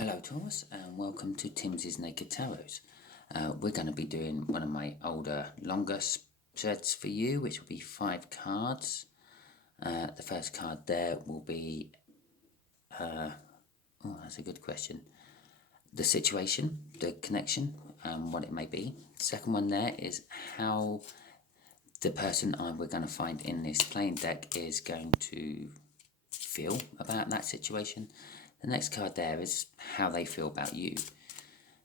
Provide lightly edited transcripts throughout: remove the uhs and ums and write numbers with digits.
Hello Taurus and welcome to Timsy Naked Tarot. We're going to be doing one of my older, longer sets for you, which will be 5 cards. The first card there will be, that's a good question, the situation, the connection, what it may be. The second one there is how the person we're going to find in this playing deck is going to feel about that situation. The next card there is how they feel about you.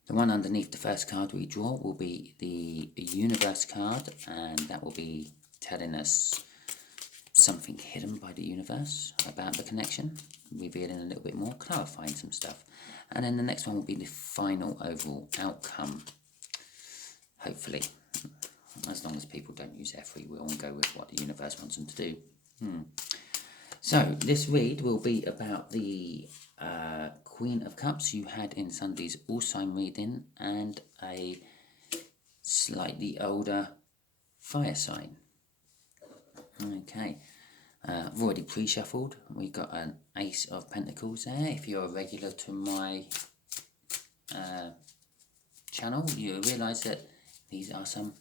The one underneath the first card we draw will be the universe card, and that will be telling us something hidden by the universe about the connection, revealing a little bit more, clarifying some stuff. And then the next one will be the final overall outcome, hopefully, as long as people don't use their free will and go with what the universe wants them to do. So this read will be about the Queen of Cups you had in Sunday's all-sign reading and a slightly older fire sign. Okay, I've already pre-shuffled. We've got an Ace of Pentacles there. If you're a regular to my channel, you'll realise that these are some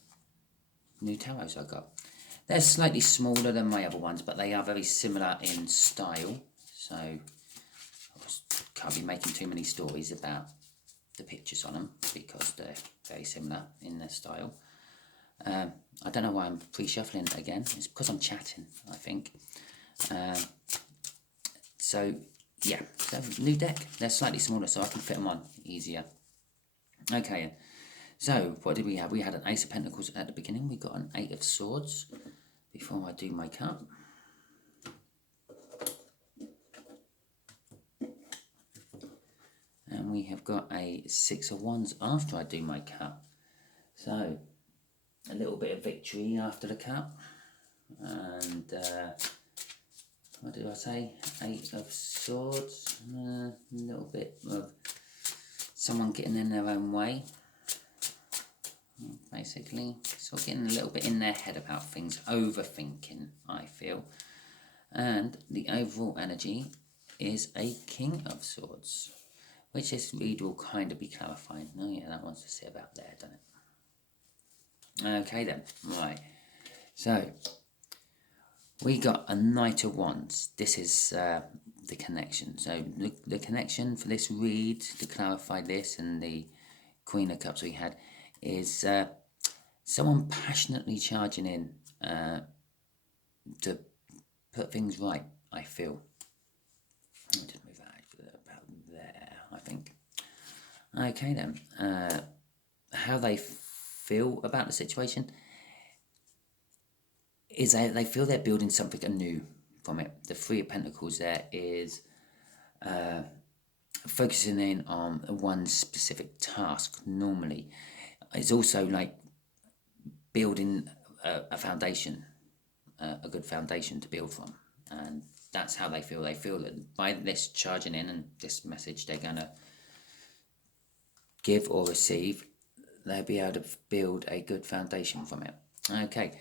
new tarots I got. They're slightly smaller than my other ones, but they are very similar in style, so I can't be making too many stories about the pictures on them because they're very similar in their style. I don't know why I'm pre-shuffling again. It's because I'm chatting, I think. So new deck. They're slightly smaller, so I can fit them on easier. Okay. So, what did we have? We had an Ace of Pentacles at the beginning. We got an 8 of Swords before I do my cup. And we have got a 6 of Wands after I do my cup. So, a little bit of victory after the cup. And, what did I say? 8 of Swords. A little bit of someone getting in their own way. Basically, sort of getting a little bit in their head about things, overthinking, I feel. And the overall energy is a King of Swords, which this read will kind of be clarifying. Oh yeah, that wants to sit about there, doesn't it? Okay then, right. So, we got a Knight of Wands. This is the connection. So, the connection for this read, to clarify this, and the Queen of Cups we had, is someone passionately charging in to put things right, I feel. I'll just move that about there, I think. Okay then, how they feel about the situation is they feel they're building something anew from it. The 3 of Pentacles there is focusing in on one specific task normally. It's also like building a foundation, a good foundation to build from. And that's how they feel. They feel that by this charging in and this message they're going to give or receive, they'll be able to build a good foundation from it. Okay.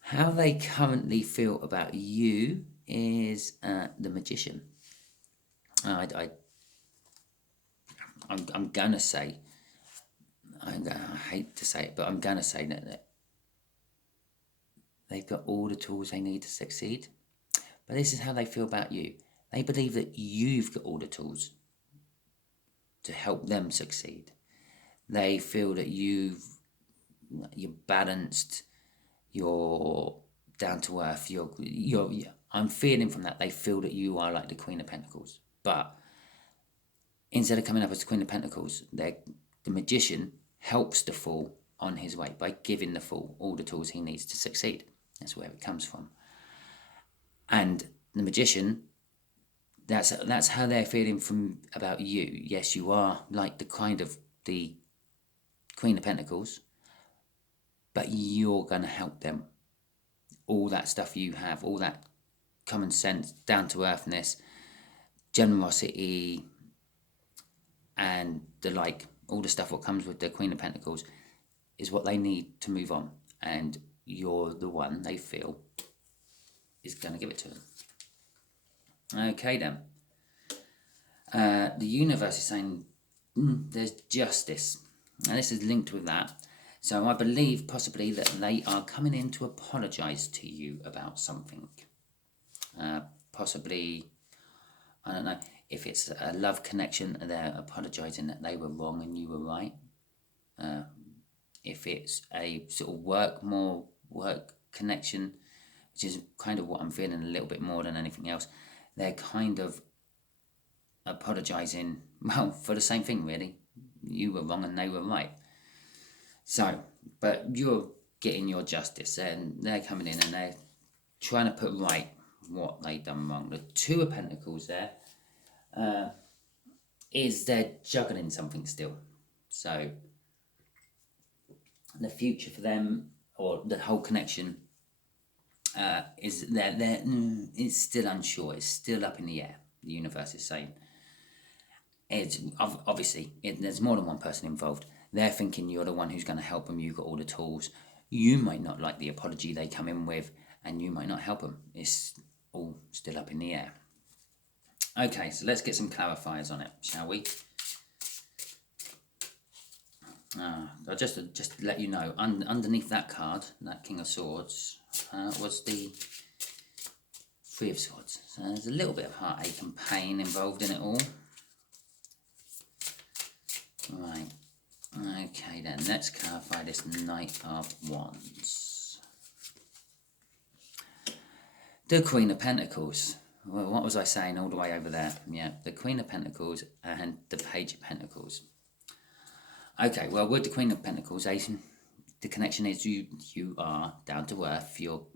How they currently feel about you is the Magician. I'm going to say, I hate to say it, but I'm going to say that they've got all the tools they need to succeed. But this is how they feel about you. They believe that you've got all the tools to help them succeed. They feel that you're balanced, you're down to earth, I'm feeling from that they feel that you are like the Queen of Pentacles. But instead of coming up as the Queen of Pentacles, the Magician helps the Fool on his way by giving the Fool all the tools he needs to succeed. That's where it comes from. And the Magician, that's how they're feeling about you. Yes, you are like the kind of the Queen of Pentacles, but you're going to help them. All that stuff you have, all that common sense, down to earthness, generosity, and the like, all the stuff what comes with the Queen of Pentacles is what they need to move on. And you're the one they feel is going to give it to them. Okay then. The universe is saying there's justice, and this is linked with that. So I believe possibly that they are coming in to apologise to you about something. Possibly, I don't know, if it's a love connection, they're apologising that they were wrong and you were right. If it's a sort of work connection, which is kind of what I'm feeling a little bit more than anything else, they're kind of apologising, well, for the same thing really. You were wrong and they were right. So, but you're getting your justice, and they're coming in and they're trying to put right what they've done wrong. The Two of Pentacles there is they're juggling something still. So the future for them, or the whole connection, is it's still unsure. It's still up in the air. The universe is saying it's obviously there's more than one person involved. They're thinking you're the one who's going to help them. You've got all the tools. You might not like the apology they come in with, and you might not help them. It's all still up in the air. Okay, so let's get some clarifiers on it, shall we? Just to let you know, underneath that card, that King of Swords, was the Three of Swords. So there's a little bit of heartache and pain involved in it all. Right. Okay then, let's clarify this Knight of Wands. The Queen of Pentacles. Well, what was I saying all the way over there? Yeah, the Queen of Pentacles and the Page of Pentacles. Okay, well, with the Queen of Pentacles, the connection is you are down to earth. You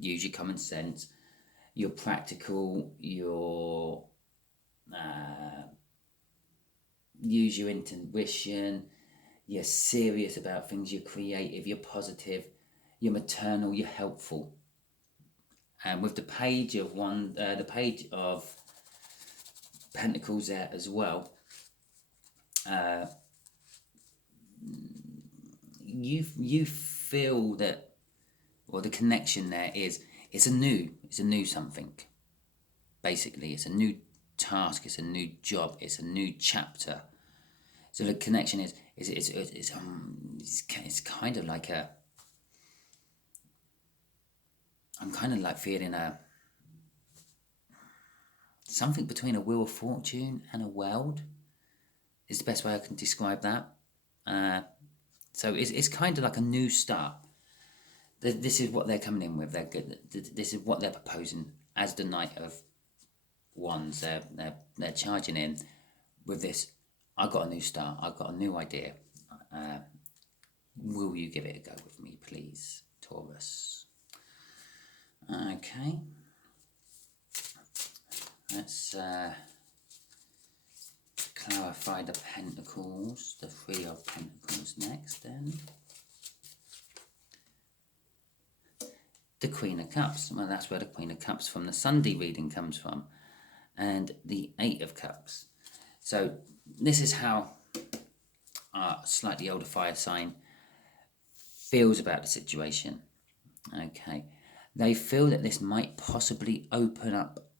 use your common sense. You're practical. You're use your intuition. You're serious about things. You're creative. You're positive. You're maternal. You're helpful. And with the Page of the Page of Pentacles there as well. You feel that, or the connection there is it's a new something. Basically, it's a new task. It's a new job. It's a new chapter. So the connection is it's kind of like a. I'm kind of like feeling something between a Wheel of Fortune and a World. Is the best way I can describe that. So it's kind of like a new start. This is what they're coming in with. This is what they're proposing as the Knight of Wands. They're charging in with this. I got a new start. I got a new idea. Will you give it a go with me, please, Taurus? Okay. Let's clarify the Pentacles, the Three of Pentacles next then. The Queen of Cups. Well, that's where the Queen of Cups from the Sunday reading comes from. And the Eight of Cups. So this is how a slightly older fire sign feels about the situation. Okay. They feel that this might possibly open up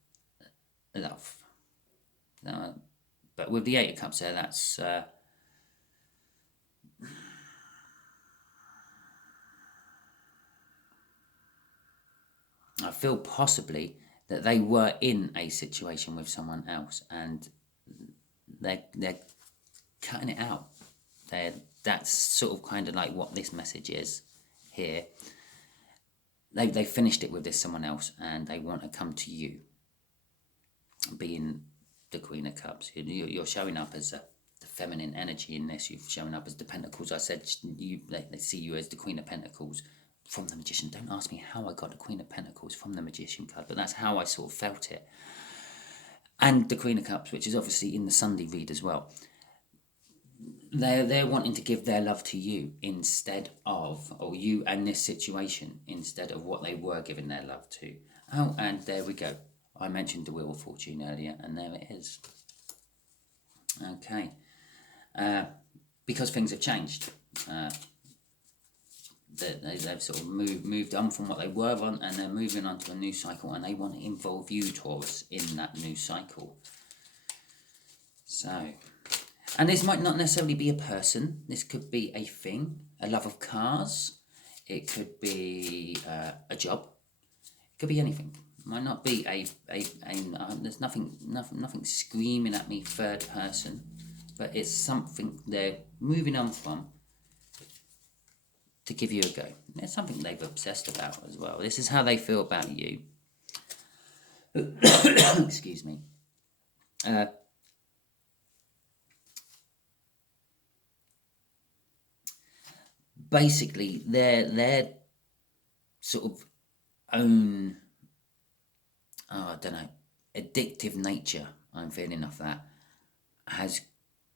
love. But with the Eight of Cups there, that's I feel possibly that they were in a situation with someone else and they're cutting it out. That's sort of kind of like what this message is here. They finished it with this someone else and they want to come to you, being the Queen of Cups. You're showing up as the feminine energy in this. You've shown up as the Pentacles. I said they see you as the Queen of Pentacles from the Magician. Don't ask me how I got the Queen of Pentacles from the Magician card, but that's how I sort of felt it. And the Queen of Cups, which is obviously in the Sunday read as well. They're wanting to give their love to you instead of, or you and this situation, instead of what they were giving their love to. Oh, and there we go. I mentioned the Wheel of Fortune earlier, and there it is. Okay. Because things have changed. They've sort of moved on from what they were on, and they're moving on to a new cycle, and they want to involve you, Taurus, in that new cycle. So, and this might not necessarily be a person. This could be a thing, a love of cars. It could be a job. It could be anything. It might not be there's nothing screaming at me third person, but it's something they're moving on from to give you a go. It's something they've obsessed about as well. This is how they feel about you. Excuse me. Basically, their sort of own, I don't know, addictive nature, I'm feeling of that, has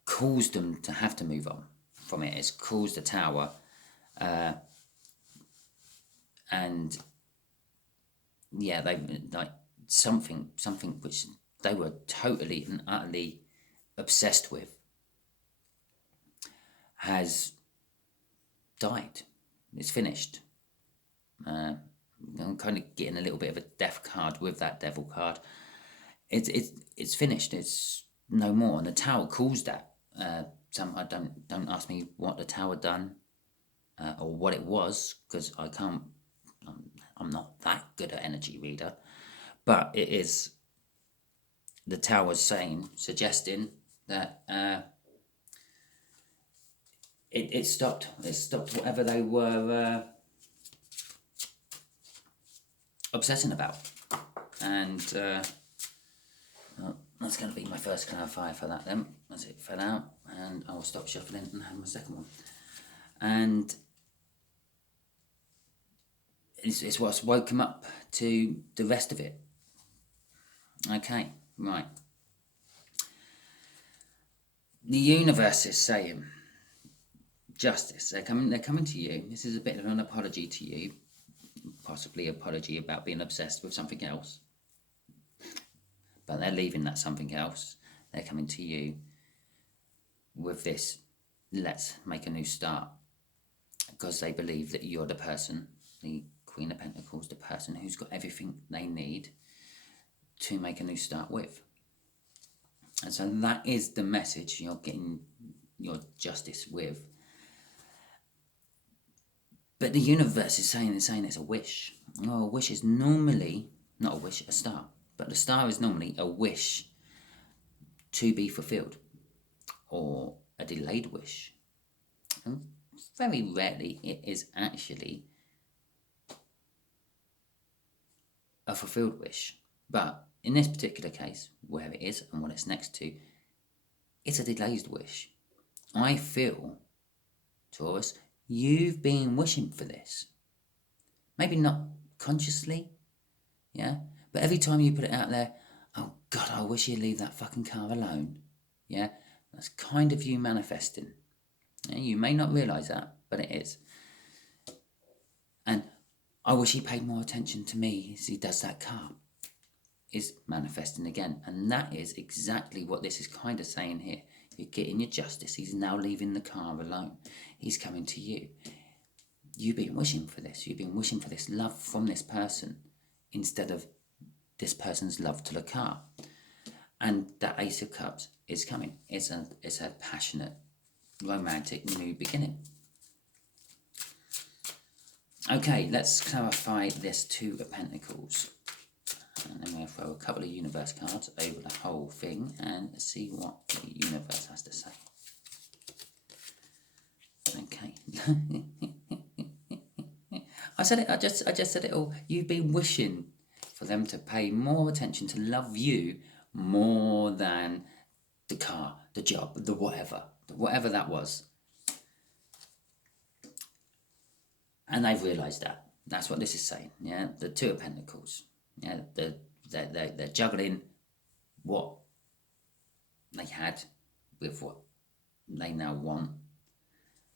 caused them to have to move on from it. It's caused the Tower, and yeah, they like something which they were totally and utterly obsessed with has died. It's finished. I'm kind of getting a little bit of a death card with that devil card. It's finished. It's no more. And the Tower calls that. Don't ask me what the Tower done or what it was, because I can't. I'm not that good at energy reader, but it is the Tower's suggesting that it stopped. It stopped whatever they were obsessing about, and well, that's going to be my first clarifier for that. Then as it fell out, and I will stop shuffling and have my second one, and it's what's woke him up to the rest of it. Okay, right. The universe is saying justice. They're coming to you. This is a bit of an apology to you, possibly apology about being obsessed with something else. But they're leaving that something else. They're coming to you with this, let's make a new start. Because they believe that you're the person, the Queen of Pentacles, the person who's got everything they need to make a new start with. And so that is the message you're getting your justice with. But the universe is saying it's a wish. Oh, a wish is normally, not a wish, a star. But the star is normally a wish to be fulfilled, or a delayed wish. And very rarely it is actually a fulfilled wish. But in this particular case, where it is and what it's next to, it's a delayed wish. I feel, Taurus, you've been wishing for this. Maybe not consciously, yeah? But every time you put it out there, oh God, I wish you'd leave that fucking car alone, yeah? That's kind of you manifesting. Yeah, you may not realise that, but it is. And I wish he paid more attention to me as he does that car. Is manifesting again. And that is exactly what this is kind of saying here. You're getting your justice. He's now leaving the car alone. He's coming to you. You've been wishing for this. You've been wishing for this love from this person instead of this person's love to the car. And that Ace of Cups is coming. It's a passionate, romantic new beginning. Okay, let's clarify this Two of Pentacles. And then we'll throw a couple of universe cards over the whole thing and see what the universe has to say. Okay. I said it. I just said it all. You've been wishing for them to pay more attention, to love you more than the car, the job, the whatever that was. And they've realised that. That's what this is saying. Yeah, the Two of Pentacles. Yeah, they're juggling what they had with what they now want,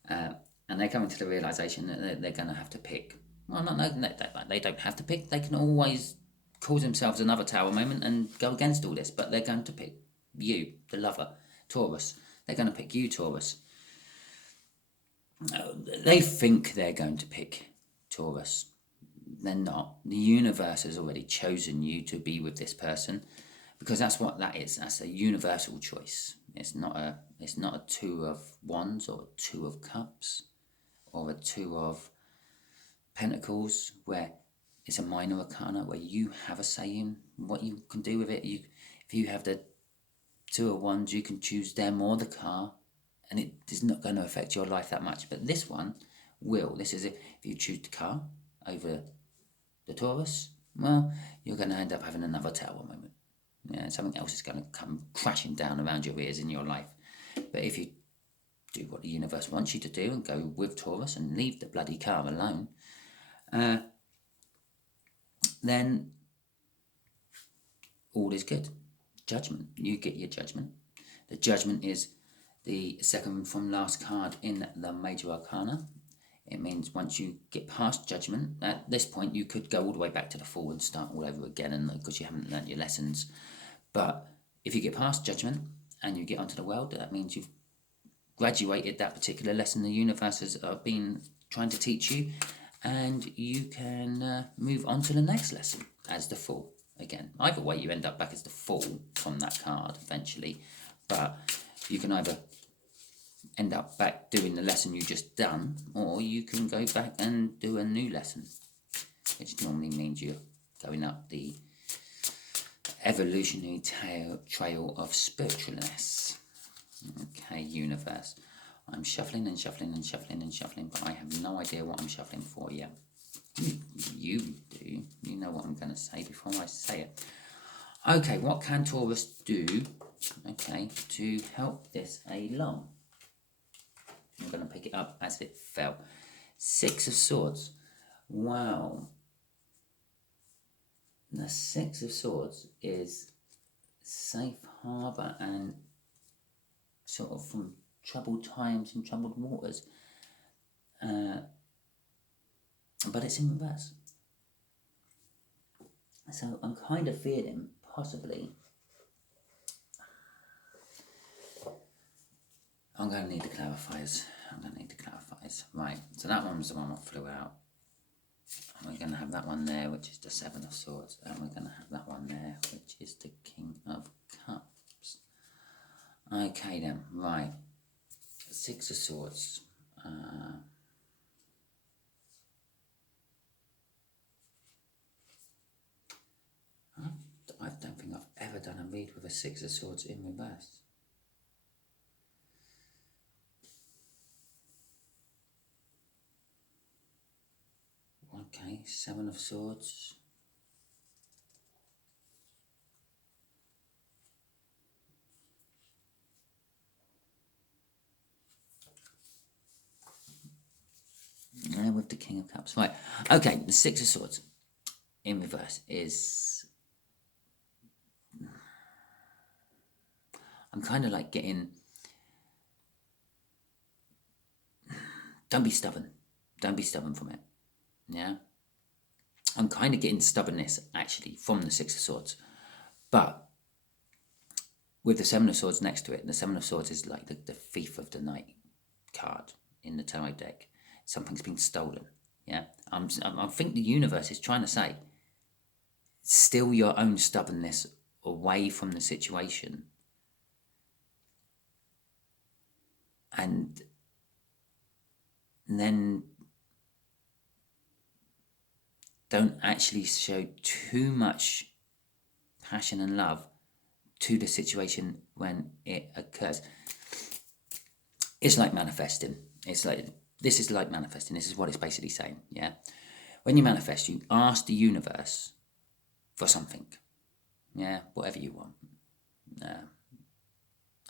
and they're coming to the realisation that they're going to have to pick. Well, no, they don't have to pick. They can always cause themselves another Tower moment and go against all this, but they're going to pick you, the lover, Taurus. They're going to pick you, Taurus. They think they're going to pick Taurus. They're not. The universe has already chosen you to be with this person, because that's what that is. That's a universal choice. It's not a Two of Wands or a Two of Cups or a Two of Pentacles, where it's a minor arcana where you have a say in what you can do with it. If you have the Two of Wands, you can choose them or the car, and it is not going to affect your life that much. But this one will. This is if you choose the car over the Taurus, well, you're going to end up having another tower moment. Yeah, something else is going to come crashing down around your ears in your life. But if you do what the universe wants you to do and go with Taurus and leave the bloody car alone, then all is good. Judgment. You get your judgment. The judgment is the second from last card in the major arcana. It means once you get past judgment, at this point you could go all the way back to the Fool and start all over again, and because you haven't learnt your lessons. But if you get past judgment and you get onto the world, that means you've graduated that particular lesson the universe has been trying to teach you, and you can move on to the next lesson as the Fool again. Either way, you end up back as the Fool from that card eventually, but you can either end up back doing the lesson you just done, or you can go back and do a new lesson, which normally means you're going up the evolutionary trail of spiritualness. Okay, universe. I'm shuffling and shuffling and shuffling and shuffling, but I have no idea what I'm shuffling for yet. You do. You know what I'm going to say before I say it. Okay, what can Taurus do, okay, to help this along? I'm going to pick it up as it fell. Six of Swords. Wow. The Six of Swords is safe harbour and sort of from troubled times and troubled waters. But it's in reverse. So I'm kind of feeling possibly I'm going to need the clarifiers. Right, so that one was the one that flew out. And we're going to have that one there, which is the Seven of Swords. And we're going to have that one there, which is the King of Cups. Okay then, right. Six of Swords. I don't think I've ever done a read with a Six of Swords in reverse. Okay, Seven of Swords. And with the King of Cups. Right, okay, the Six of Swords in reverse is... I'm kind of like getting... Don't be stubborn. Don't be stubborn from it. Yeah? I'm kind of getting stubbornness, actually, from the Six of Swords. But with the Seven of Swords next to it, the Seven of Swords is like the Thief of the Night card in the tarot deck. Something's been stolen. Yeah? I think the universe is trying to say, steal your own stubbornness away from the situation. And then don't actually show too much passion and love to the situation when it occurs. It's like manifesting. This is like manifesting. This is what it's basically saying, yeah? When you manifest, you ask the universe for something, yeah? Whatever you want.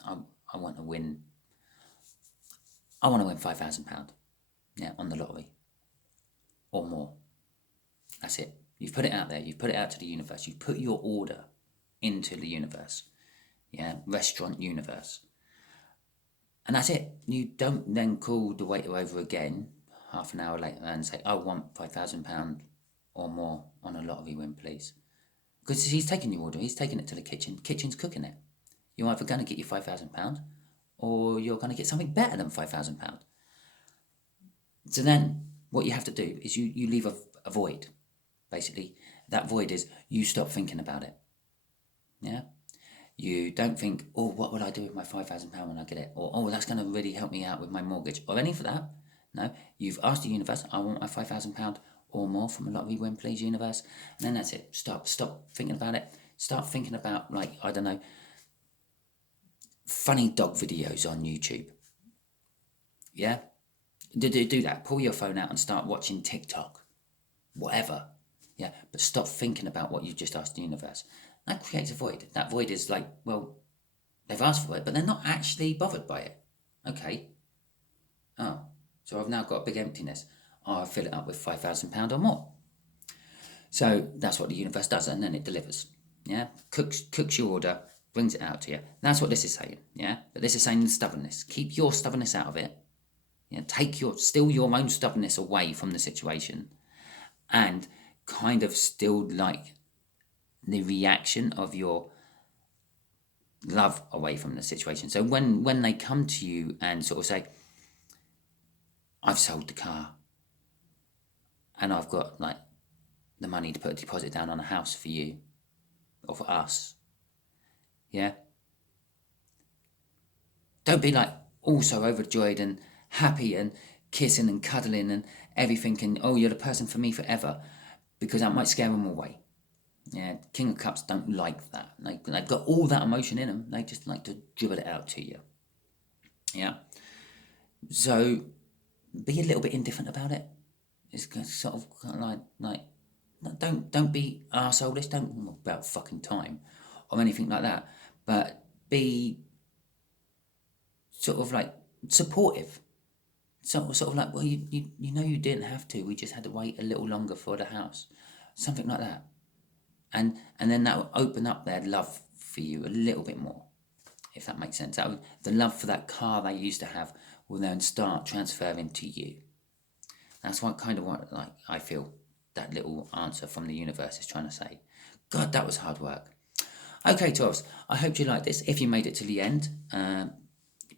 I want to win. I want to win £5,000, yeah, on the lottery, or more. That's it. You've put it out there. You've put it out to the universe. You've put your order into the universe. Yeah, restaurant universe. And that's it. You don't then call the waiter over again half an hour later and say, I want £5,000 or more on a lottery win, please. Because he's taking your order. He's taking it to the kitchen. Kitchen's cooking it. You're either going to get your £5,000 or you're going to get something better than £5,000. So then what you have to do is you leave a void. Basically, that void is you stop thinking about it. Yeah? You don't think, oh, what would I do with my £5,000 when I get it? Or, oh, that's going to really help me out with my mortgage, or any for that. No, you've asked the universe, I want my £5,000 or more from a lottery win, please, universe. And then that's it. Stop thinking about it. Start thinking about, like, I don't know, funny dog videos on YouTube. Yeah? Do that. Pull your phone out and start watching TikTok. Whatever. Yeah? But stop thinking about what you've just asked the universe. That creates a void. That void is like, well, they've asked for it, but they're not actually bothered by it. Okay. Oh, so I've now got a big emptiness. I'll fill it up with £5,000 or more. So that's what the universe does, and then it delivers. Yeah? Cooks your order, brings it out to you. That's what this is saying. Yeah? But this is saying stubbornness. Keep your stubbornness out of it. Yeah? Steal your own stubbornness away from the situation, and kind of still like the reaction of your love away from the situation. So when they come to you and sort of say, I've sold the car and I've got like the money to put a deposit down on a house for you or for us, yeah, don't be like also overjoyed and happy and kissing and cuddling and everything and, oh, you're the person for me forever, because that might scare them away. Yeah, King of Cups don't like that. They've got all that emotion in them. They just like to dribble it out to you. Yeah. So be a little bit indifferent about it. It's sort of like don't be arseholeless. Don't about fucking time or anything like that. But be sort of like supportive. Sort of like, well, you know you didn't have to. We just had to wait a little longer for the house. Something like that. And then that will open up their love for you a little bit more, if that makes sense. The love for that car they used to have will then start transferring to you. That's what like I feel that little answer from the universe is trying to say. God, that was hard work. Okay, Taurus, I hope you liked this. If you made it to the end,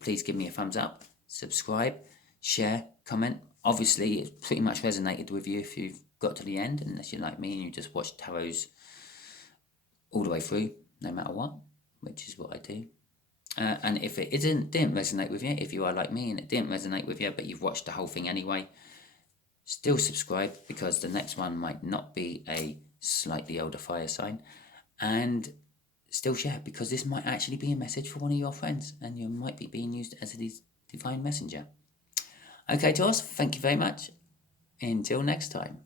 please give me a thumbs up, subscribe, share, comment. Obviously, it pretty much resonated with you if you've got to the end, unless you're like me and you just watched tarots all the way through, no matter what, which is what I do. And if it didn't resonate with you, if you are like me and it didn't resonate with you, but you've watched the whole thing anyway, still subscribe, because the next one might not be a slightly older fire sign, and still share, because this might actually be a message for one of your friends and you might be being used as a divine messenger. Okay, Taurus, thank you very much. Until next time.